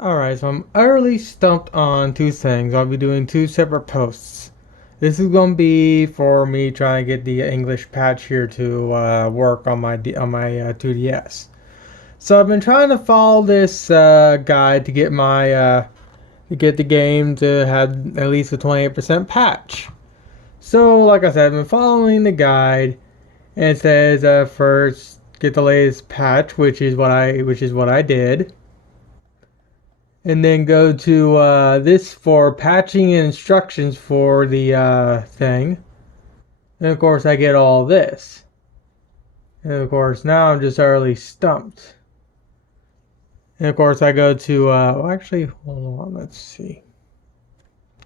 Alright, so I'm utterly stumped on two things. I'll be doing two separate posts. This is going to be for me trying to get the English patch here to work on my 2DS. So I've been trying to follow this guide to get the game to have at least a 28% patch. So like I said, I've been following the guide, and it says first get the latest patch, which is what I did. And then go to this for patching and instructions for the thing. And of course I get all this. And of course now I'm just utterly stumped. And of course I go to, well actually, hold on, let's see.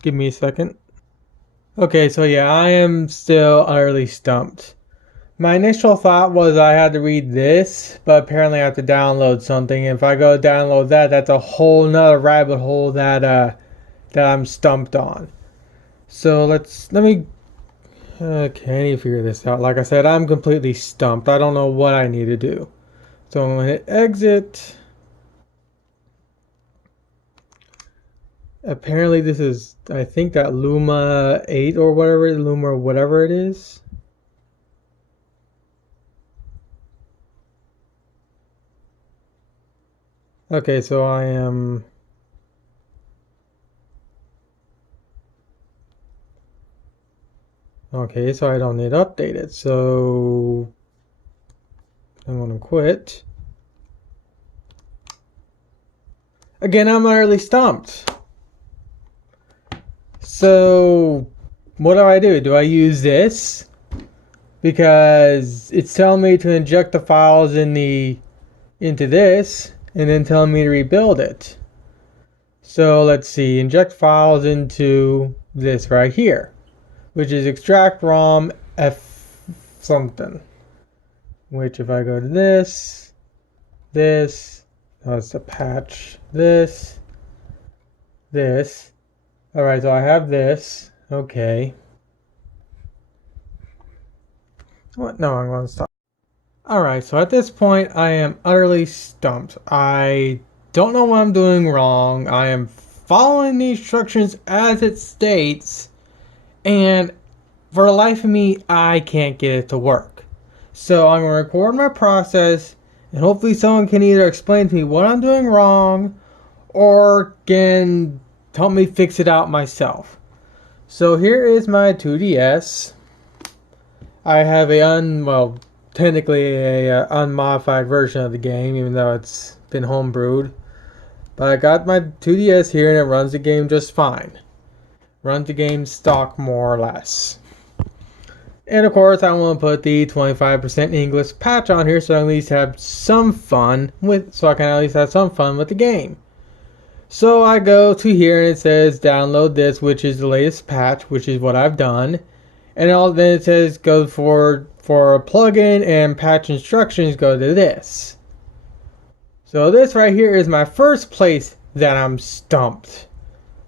Give me a second. Okay, so yeah, I am still utterly stumped. My initial thought was I had to read this, but apparently I have to download something. And if I go download that, that's a whole nother rabbit hole that I'm stumped on. So let me. Okay, I need to figure this out. Like I said, I'm completely stumped. I don't know what I need to do. So I'm gonna hit exit. Apparently this is, I think that Luma 8 or whatever it is. Okay, so I am. Okay, so I don't need to update it. So I'm gonna quit. Again, I'm utterly stumped. So what do? Do I use this? Because it's telling me to inject the files into this, and then telling me to rebuild it. So let's see, inject files into this right here, which is extract ROM F something. Which if I go to this, oh, it's a patch, this. Alright, so I have this. Okay. What? No, I'm going to stop. Alright, so at this point, I am utterly stumped. I don't know what I'm doing wrong. I am following the instructions as it states, and for the life of me, I can't get it to work. So I'm going to record my process, and hopefully someone can either explain to me what I'm doing wrong, or can help me fix it out myself. So here is my 2DS. I have technically a unmodified version of the game, even though it's been homebrewed. But I got my 2DS here, and it runs the game just fine. Runs the game stock, more or less. And of course, I want to put the 25% English patch on here, so I can at least have some fun with the game. So I go to here and it says download this, which is the latest patch, which is what I've done. And then it says go for a plugin and patch instructions, go to this. So this right here is my first place that I'm stumped.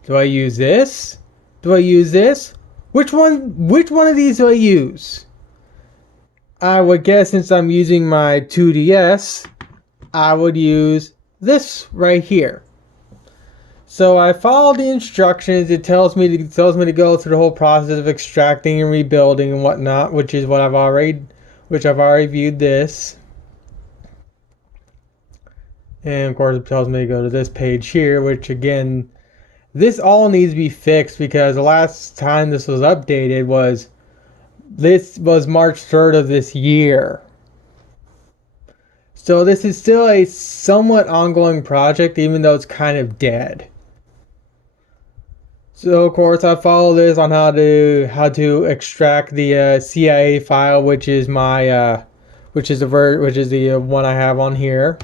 Do I use this? Do I use this? Which one of these do I use? I would guess since I'm using my 2DS, I would use this right here. So I follow the instructions. It tells me to go through the whole process of extracting and rebuilding and whatnot, which I've already viewed this. And of course it tells me to go to this page here, which again, this all needs to be fixed because the last time this was updated was March 3rd of this year. So this is still a somewhat ongoing project, even though it's kind of dead. So of course I follow this on how to extract the CIA file, which is the one I have on here.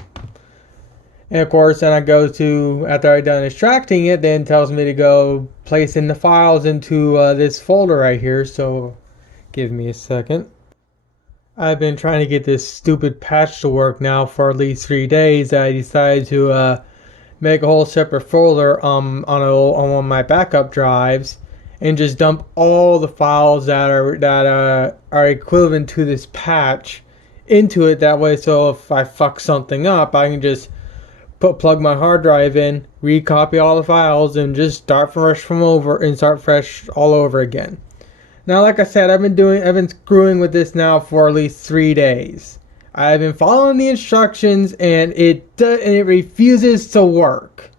And of course then I go to, after I've done extracting it, then it tells me to go place in the files into this folder right here. So give me a second. I've been trying to get this stupid patch to work now for at least 3 days. I decided to make a whole separate folder on one of my backup drives and just dump all the files that are equivalent to this patch into it. That way, so if I fuck something up, I can just plug my hard drive in, recopy all the files, and just start fresh all over again. Now, like I said, I've been screwing with this now for at least 3 days. I've been following the instructions, and it refuses to work.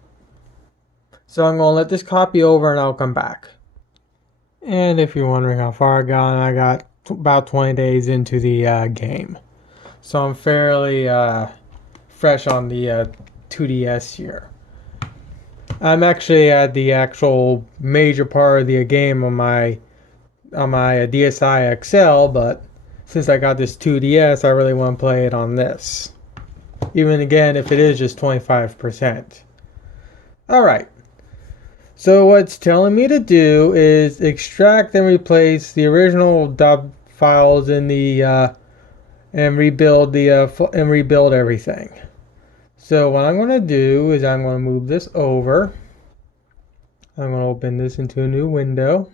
So I'm gonna let this copy over, and I'll come back. And if you're wondering how far I got about 20 days into the game. So I'm fairly fresh on the 2DS here. I'm actually at the actual major part of the game on my DSi XL, but since I got this 2DS, I really want to play it on this. Even again, if it is just 25%. Alright. So what it's telling me to do is extract and replace the original dub files in the and rebuild everything. So what I'm going to do is I'm going to move this over. I'm going to open this into a new window.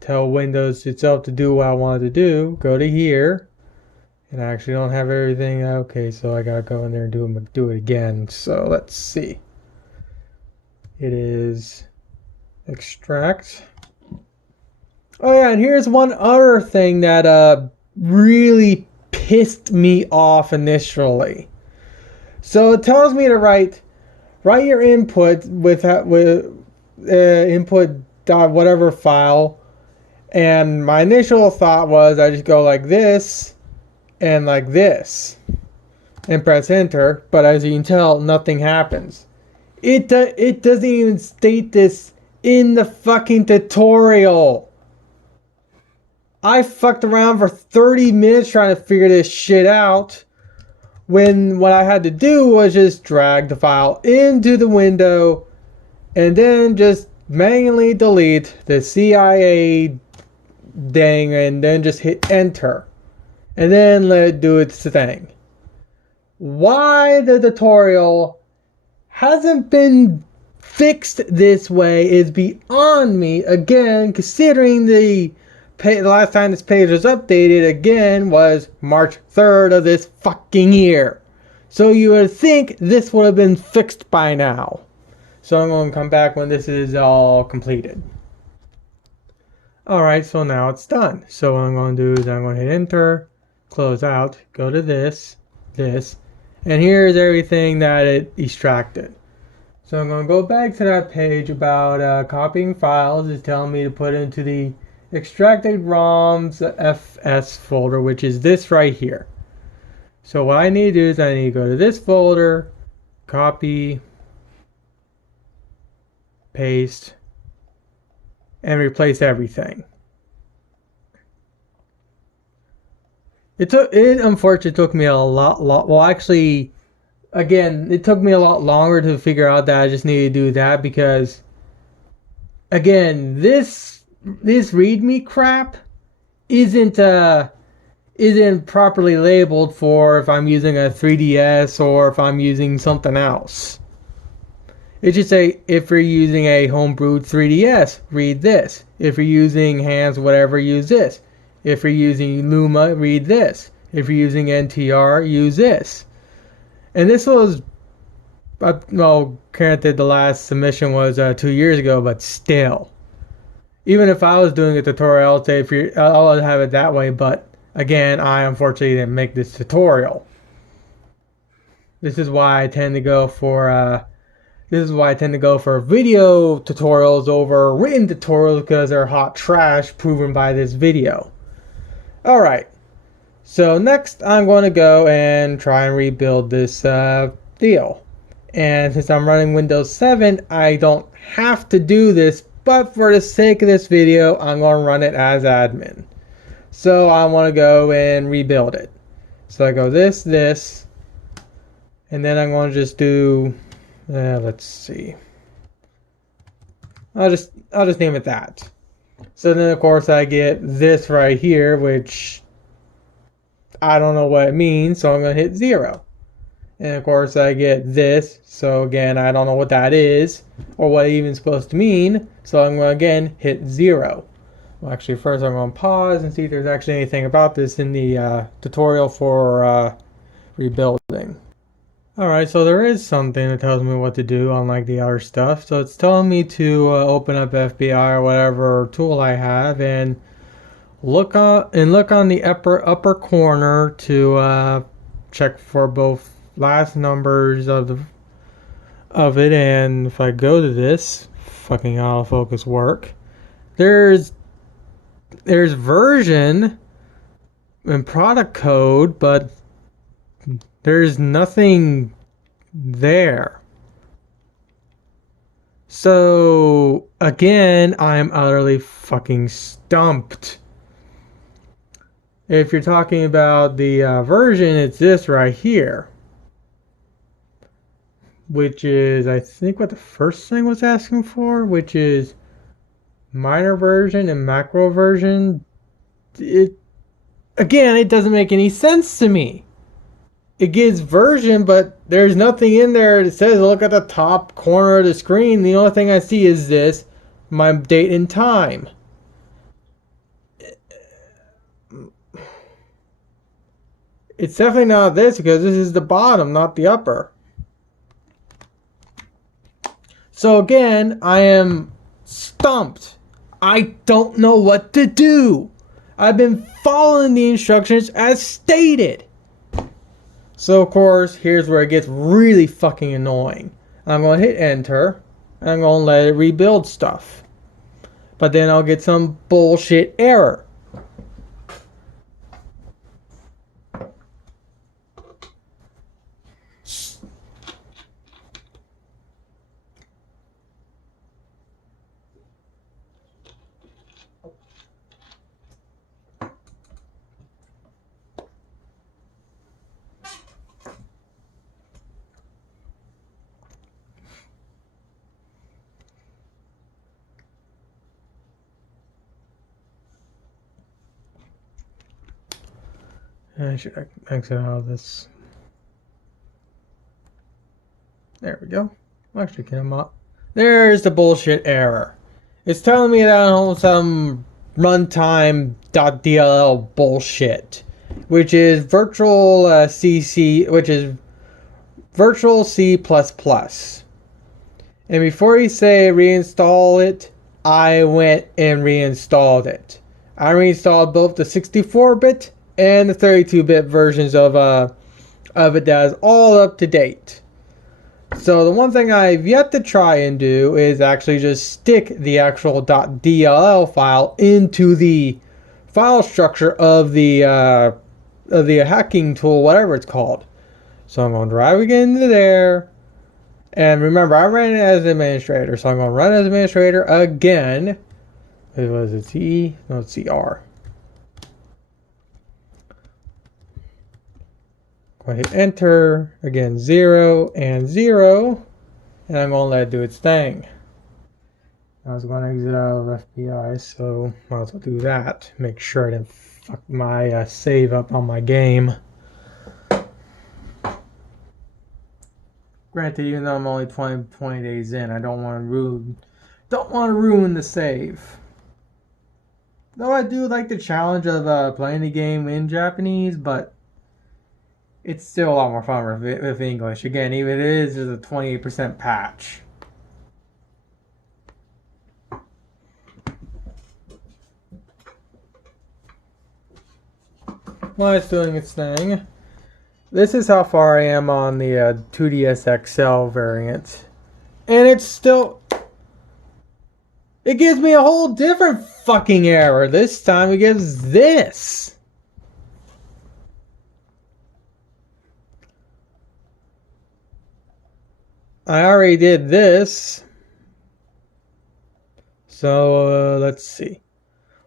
Tell Windows itself to do what I want it to do. Go to here. And I actually don't have everything. Okay, so I got to go in there and do it again. So let's see. It is extract. Oh yeah, and here's one other thing that really pissed me off initially. So it tells me to write your input with input dot whatever file, and my initial thought was I just go like this and like this and press enter, but as you can tell, nothing happens. It doesn't even state this in the fucking tutorial. I fucked around for 30 minutes trying to figure this shit out, when what I had to do was just drag the file into the window and then just manually delete the CIA thing and then just hit enter and then let it do its thing. Why the tutorial hasn't been fixed this way is beyond me. Again, considering the last time this page was updated again was March 3rd of this fucking year. So you would think this would have been fixed by now. So I'm going to come back when this is all completed. Alright, so now it's done. So what I'm going to do is I'm going to hit enter, close out, go to this, and here's everything that it extracted. So I'm going to go back to that page about copying files. It's telling me to put into the extracted ROMs FS folder, which is this right here. So what I need to do is I need to go to this folder, copy, paste, and replace everything. It unfortunately took me a lot, well actually, again, it took me a lot longer to figure out that I just needed to do that because, again, this README crap isn't properly labeled for if I'm using a 3DS or if I'm using something else. It should say if you're using a homebrewed 3DS, read this. If you're using hands whatever, use this. If you're using Luma, read this. If you're using NTR, use this. And this was, well, granted the last submission was 2 years ago, but still. Even if I was doing a tutorial, I'll say I'll have it that way, but again, I unfortunately didn't make this tutorial. This is why I tend to go for video tutorials over written tutorials because they're hot trash proven by this video. Alright, so next I'm going to go and try and rebuild this deal. And since I'm running Windows 7, I don't have to do this, but for the sake of this video, I'm going to run it as admin. So I want to go and rebuild it. So I go this, and then I'm going to just do, let's see. I'll just name it that. So then of course I get this right here, which I don't know what it means, so I'm going to hit 0. And of course I get this, so again I don't know what that is, or what it even supposed to mean, so I'm going to again hit 0. Well, actually first I'm going to pause and see if there's actually anything about this in the tutorial for rebuilding. Alright, so there is something that tells me what to do, unlike the other stuff. So it's telling me to open up FBI or whatever tool I have and look on the upper corner to check for both last numbers of it. And if I go to this fucking autofocus work, there's version and product code, but there's nothing there. So again, I'm utterly fucking stumped. If you're talking about the version, it's this right here, which is I think what the first thing was asking for, which is minor version and macro version. It again, it doesn't make any sense to me. It gives version, but there's nothing in there that says look at the top corner of the screen. The only thing I see is this, my date and time. It's definitely not this because this is the bottom, not the upper. So again, I am stumped. I don't know what to do. I've been following the instructions as stated. So of course, here's where it gets really fucking annoying. I'm going to hit enter, and I'm going to let it rebuild stuff. But then I'll get some bullshit error. I should exit out of this. There we go. Actually, can I? There's the bullshit error. It's telling me that on some runtime.dll bullshit, which is virtual CC, which is virtual C++. And before you say reinstall it, I went and reinstalled it. I reinstalled both the 64-bit and the 32-bit versions of it that is all up to date. So the one thing I've yet to try and do is actually just stick the actual .dll file into the file structure of the hacking tool, whatever it's called. So I'm going to drive again into there. And remember, I ran it as administrator, so I'm going to run as administrator again. It was a T, no, it's CR. Going to hit enter, again 0 and 0, and I'm going to let it do its thing. I was going to exit out of FBI, so might as well do that. Make sure I didn't fuck my save up on my game. Granted, even though I'm only 20 days in, I don't want to ruin the save. Though I do like the challenge of playing the game in Japanese, but it's still a lot more fun with English. Again, even if it is just a 28% patch. While it's doing its thing, this is how far I am on the 2DS XL variant. And it's still... It gives me a whole different fucking error. This time it gives this. I already did this. So let's see.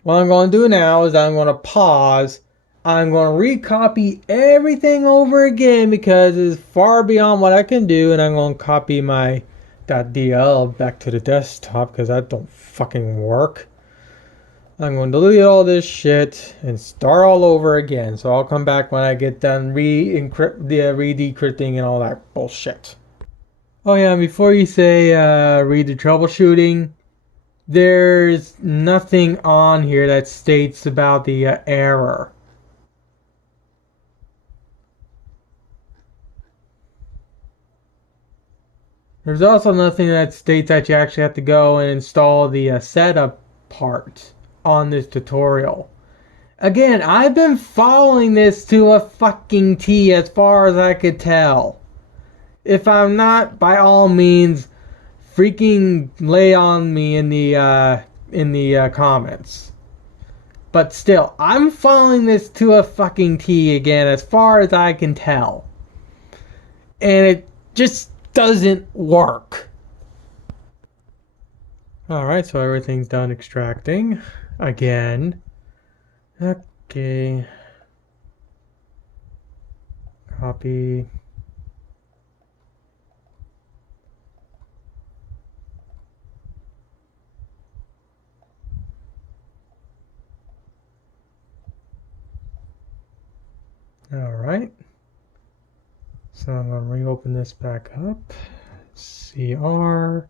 What I'm going to do now is I'm going to pause. I'm going to recopy everything over again because it's far beyond what I can do. And I'm going to copy my .dll back to the desktop because that don't fucking work. I'm going to delete all this shit and start all over again. So I'll come back when I get done re-decrypting and all that bullshit. Oh yeah, and before you say read the troubleshooting, there's nothing on here that states about the error. There's also nothing that states that you actually have to go and install the setup part on this tutorial. Again, I've been following this to a fucking T as far as I could tell. If I'm not, by all means, freaking lay on me in the comments. But still, I'm following this to a fucking T again as far as I can tell. And it just doesn't work. Alright, so everything's done extracting. Again. Okay. Copy. Alright. So I'm going to reopen this back up. CR.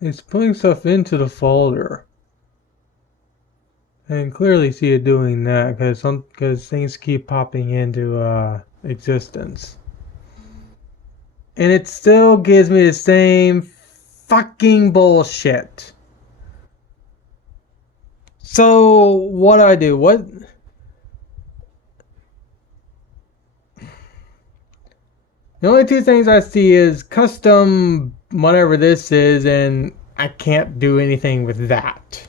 It's putting stuff into the folder. I can clearly see it doing that because things keep popping into existence. And it still gives me the same fucking bullshit. So what do I do? What? The only two things I see is custom whatever this is, and I can't do anything with that.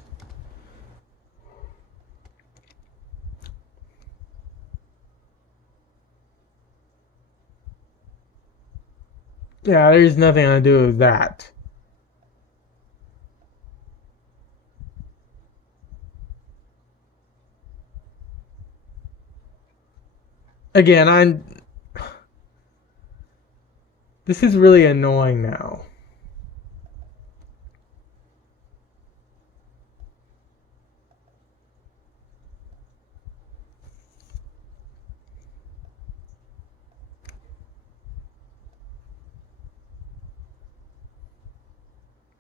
Yeah, there's nothing to do with that. Again, this is really annoying now.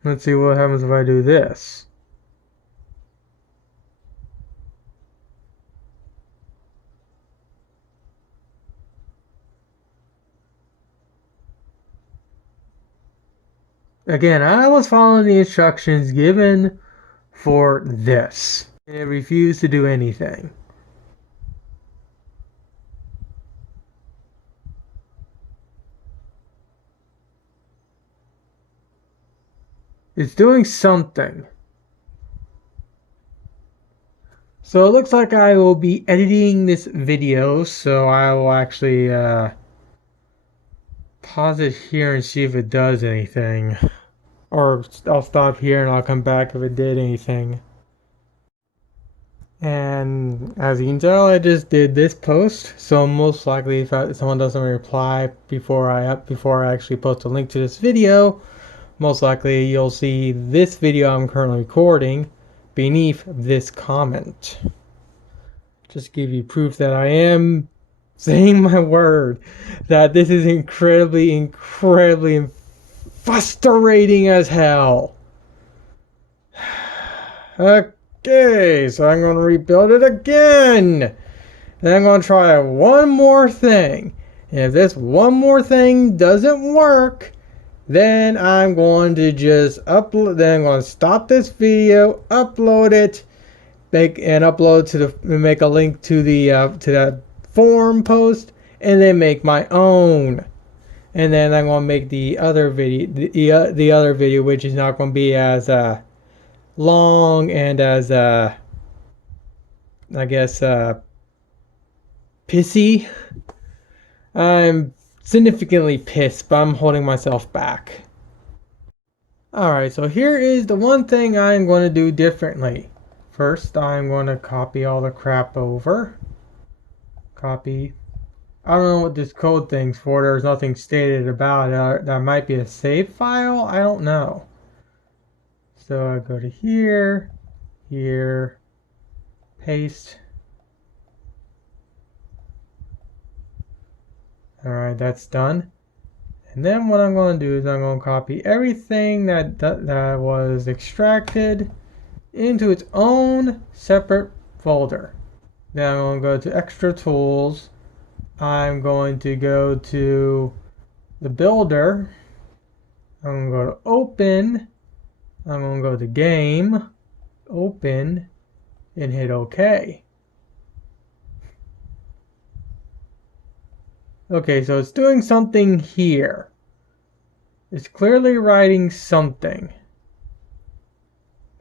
Let's see what happens if I do this. Again, I was following the instructions given for this. And it refused to do anything. It's doing something. So it looks like I will be editing this video, so I will actually pause it here and see if it does anything. Or I'll stop here and I'll come back if it did anything. And as you can tell, I just did this post, so most likely if someone doesn't reply before I actually post a link to this video, most likely you'll see this video I'm currently recording beneath this comment. Just give you proof that I am saying my word, that this is incredibly frustrating as hell. Okay, so I'm going to rebuild it again. And I'm going to try one more thing. And if this one more thing doesn't work, then I'm going to just upload. Then I'm going to stop this video, upload it, make a link to that forum post, and then make my own. And then I'm going to make the other video, which is not going to be as long and as I guess pissy. I'm significantly pissed, but I'm holding myself back. Alright, so here is the one thing I'm going to do differently First, I'm going to copy all the crap over. Copy. I don't know what this code thing's for. There's nothing stated about it. That might be a save file. I don't know. So I go to here, here, paste. Alright, that's done. And then what I'm going to do is I'm going to copy everything that was extracted into its own separate folder. Then I'm going to go to Extra Tools. I'm going to go to the Builder. I'm going to go to Open. I'm going to go to Game, Open, and hit OK. Okay, so it's doing something here. It's clearly writing something.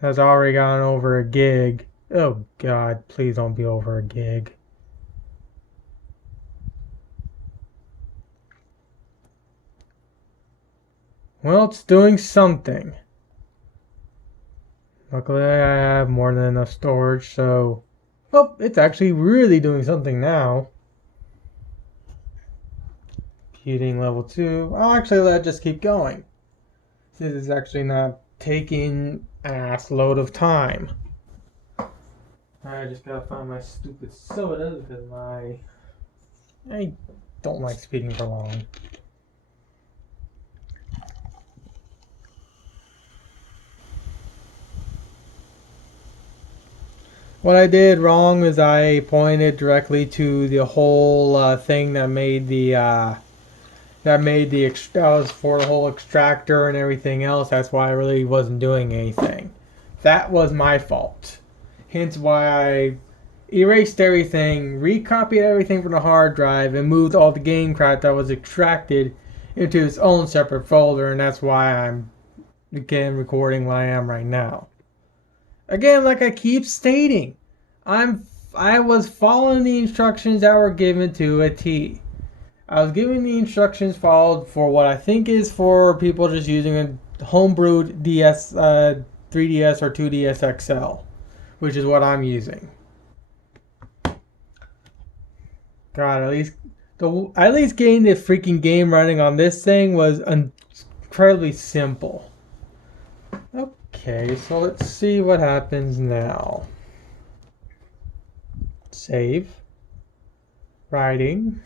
Has already gone over a gig. Oh God, please don't be over a gig. Well, it's doing something. Luckily I have more than enough storage, so... Oh, it's actually really doing something now. Computing level 2. I'll actually let it just keep going. This is actually not taking an ass load of time. I just gotta find my stupid soda because I don't like speaking for long. What I did wrong is I pointed directly to the whole thing that was for the whole extractor and everything else. That's why I really wasn't doing anything. That was my fault. Hence why I erased everything, recopied everything from the hard drive, and moved all the game crap that was extracted into its own separate folder, and that's why I'm again recording what I am right now. Again, like I keep stating, I was following the instructions that were given to a T. I was giving the instructions followed for what I think is for people just using a homebrewed 3DS or 2DS XL, which is what I'm using. God, at least getting the freaking game running on this thing was incredibly simple. Okay, so let's see what happens now. Save. Writing.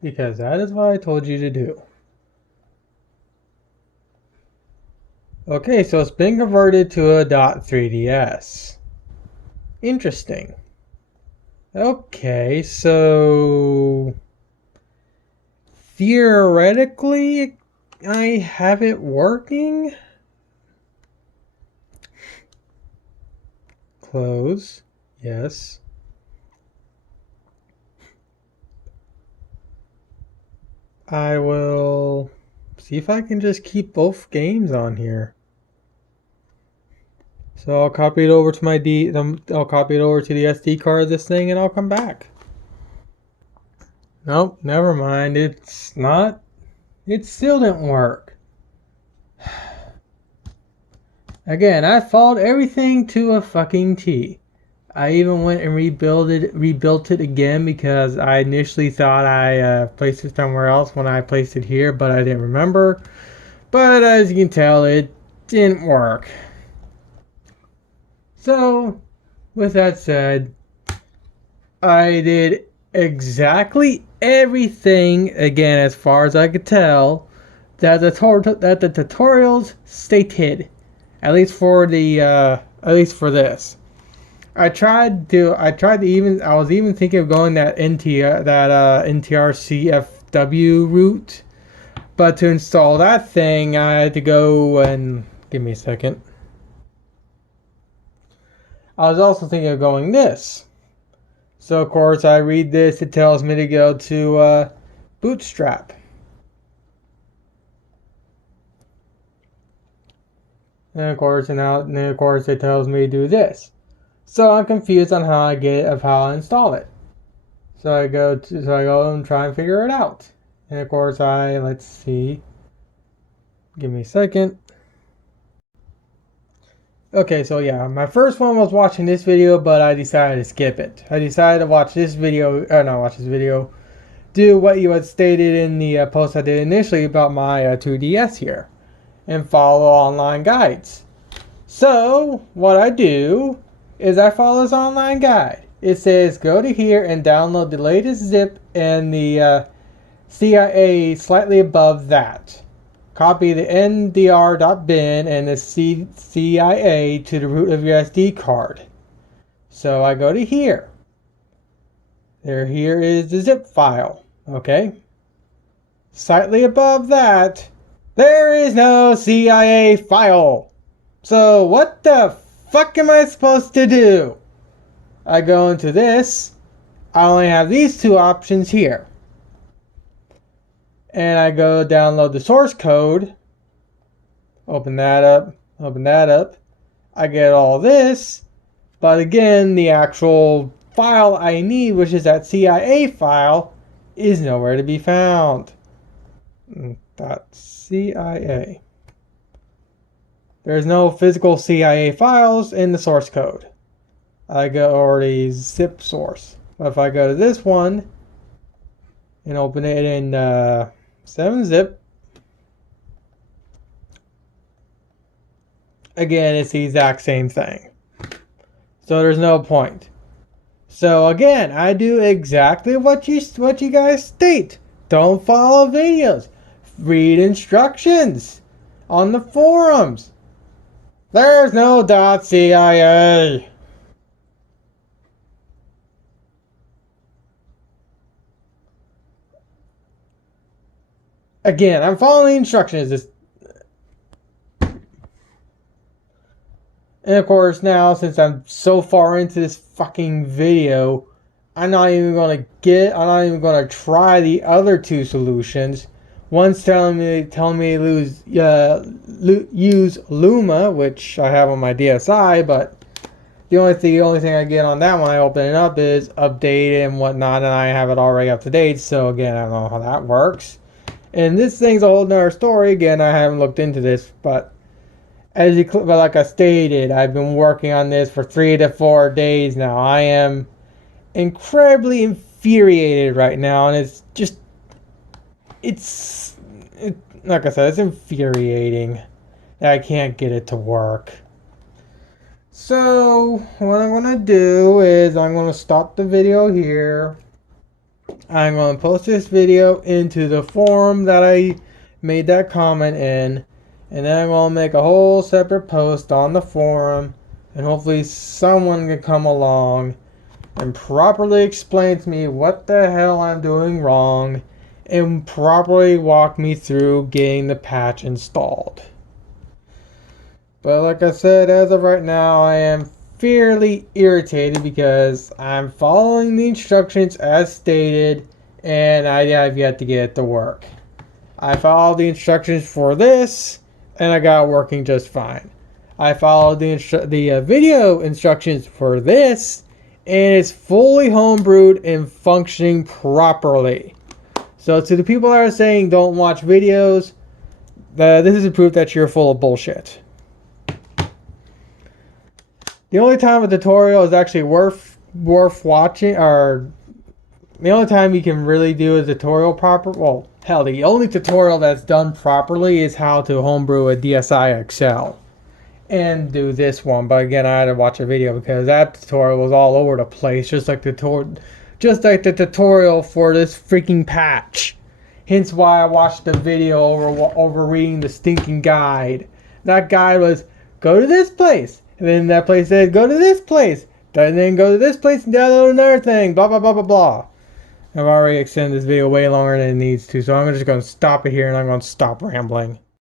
Because that is what I told you to do. Okay, so it's been converted to a .3ds. Interesting. Okay, so theoretically I have it working. Close. Yes. I will see if I can just keep both games on here. So I'll copy it over to I'll copy it over to the SD card of this thing and I'll come back. Nope, never mind. It still didn't work. Again, I followed everything to a fucking T. I even went and rebuilt it again because I initially thought I placed it somewhere else when I placed it here, but I didn't remember. But as you can tell, it didn't work. So, with that said, I did exactly everything, again, as far as I could tell, that the tutorials stated. At least for this. I was even thinking of going that NTR CFW route, but to install that thing, I had to go and give me a second. I was also thinking of going this. So of course I read this, it tells me to go to Bootstrap. And of course it tells me to do this. So I'm confused on how I install it. So I go and try and figure it out. And of course let's see. Give me a second. Okay, so yeah, my first one was watching this video, but I decided to skip it. I decided to watch this video, or not watch this video, do what you had stated in the post I did initially about my 2DS here, and follow online guides. So, what I do is I follow this online guide. It says go to here and download the latest zip and the CIA slightly above that. Copy the ndr.bin and the CIA to the root of your SD card. So I go to here. Here is the zip file. Okay. Slightly above that, there is no CIA file. So what the fuck am I supposed to do? I go into this. I only have these two options here. And I go download the source code. Open that up. I get all this. But again, the actual file I need, which is that CIA file, is nowhere to be found. .CIA. There's no physical CIA files in the source code. I go already zip source. But if I go to this one and open it in 7-zip, again, it's the exact same thing. So there's no point. So again, I do exactly what you guys state. Don't follow videos. Read instructions on the forums. There's no .CIA. Again, I'm following instructions. And of course now, since I'm so far into this fucking video, I'm not even gonna try the other two solutions. One's telling me to use Luma, which I have on my DSi, but the only thing I get on that one I open it up is update and whatnot, and I have it already up to date. So again, I don't know how that works. And this thing's a whole nother story. Again, I haven't looked into this, but like I stated, I've been working on this for 3 to 4 days now. I am incredibly infuriated right now, and it's like I said, it's infuriating that I can't get it to work. So what I'm gonna do is I'm gonna stop the video here. I'm gonna post this video into the forum that I made that comment in, and then I'm gonna make a whole separate post on the forum, and hopefully someone can come along and properly explain to me what the hell I'm doing wrong and properly walk me through getting the patch installed. But like I said, as of right now, I am fairly irritated because I'm following the instructions as stated, and I have yet to get it to work. I followed the instructions for this, and I got it working just fine. I followed the video instructions for this, and it's fully homebrewed and functioning properly. So to the people that are saying don't watch videos, this is a proof that you're full of bullshit. The only time a tutorial is actually worth watching, or the only time you can really do a tutorial proper, well, hell, the only tutorial that's done properly is how to homebrew a DSi XL and do this one. But again, I had to watch a video because that tutorial was all over the place, just like the tutorial for this freaking patch. Hence why I watched the video over reading the stinking guide. That guide was, go to this place. And then that place said, go to this place. then go to this place and download another thing. Blah, blah, blah, blah, blah. I've already extended this video way longer than it needs to, so I'm just going to stop it here and I'm going to stop rambling.